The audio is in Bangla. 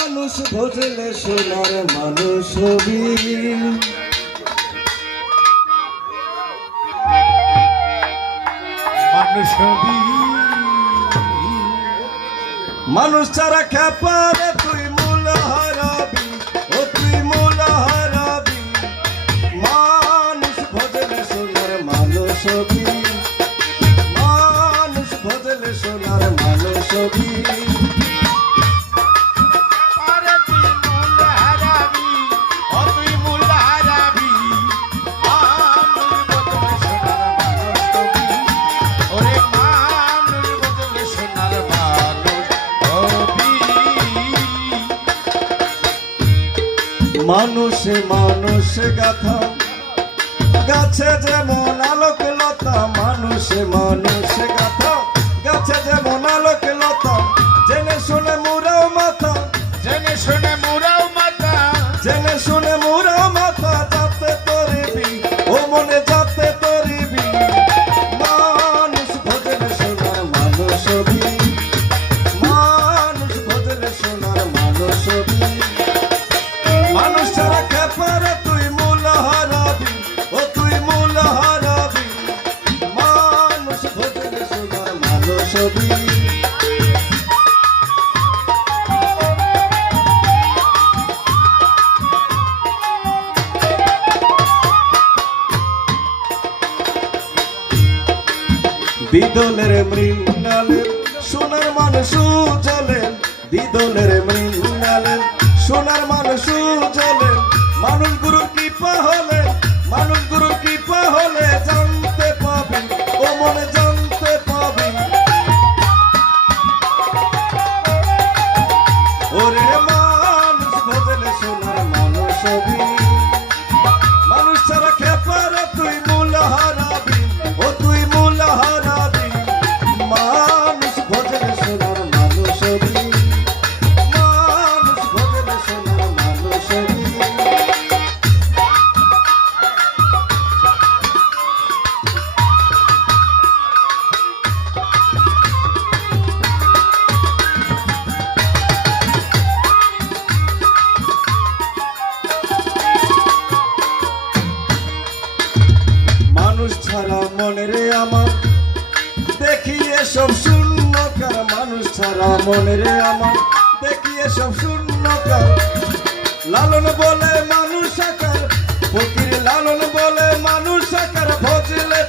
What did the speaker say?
মানুষ ভজলে সোনার মানুষ হবি। মানুষ হবি মানুষ ছাড়া খেপারে তুই মূল হারাবি, ও তুই মূল হারাবি। মানুষ ভজলে সোনার মানুষ হবি, মানুষ ভজলে সোনার মানুষ হবি। মানুষে মানুষে গাথা গাছে যেমন আলোক লতা, মানুষে মানুষে গাথা গাছে যেমন আলোক লতা। জেনে শুনে মুরাও মাথা, জেনে শুনে মুরাও মাথা, জেনে শুনে মুরাও মাথা। যাতে তরিবি ও মনে যাতে তরিবি। মানুষ ভজলে সোনার মানুষ হবি, মানুষ ভজলে সোনার মানুষ হবি। মানুষ ছাড়া খেপারে তুই মূল হারাবি, ও তুই মূল হারাবি। মানুষ ভজলে সোনার মানুষ হবি। দিদলের মৃণালে সোনার মানুষ উজ্জ্বলে, দিদলের মৃণালে সোনার মানুষ উজ্জ্বলে। মানুষ গুরুর কৃপা হলে, মানুষ গুরুর কৃপা হলে জানতে পাবি, ও মনে জানতে পাবি। ওরে মানুষ ভজলে সোনার মানুষ হবি। মানুষ ছাড়া খেপারে তুই মূল হারাবি, ও তুই মূল হারাবি। মানুষ ভজলে সোনার মানুষ হবি, মানুষ ভজলে সোনার মানুষ হবি। মানুষ ছাড়া মনে রে আমার দেখি এসব শূন্যকার, মানুষ ছাড়া মনে রে আমার দেখি এসব শূন্যকার। লালন বলে মানুষ আকার, ফকির লালন বলে মানুষ আকার। ভজলে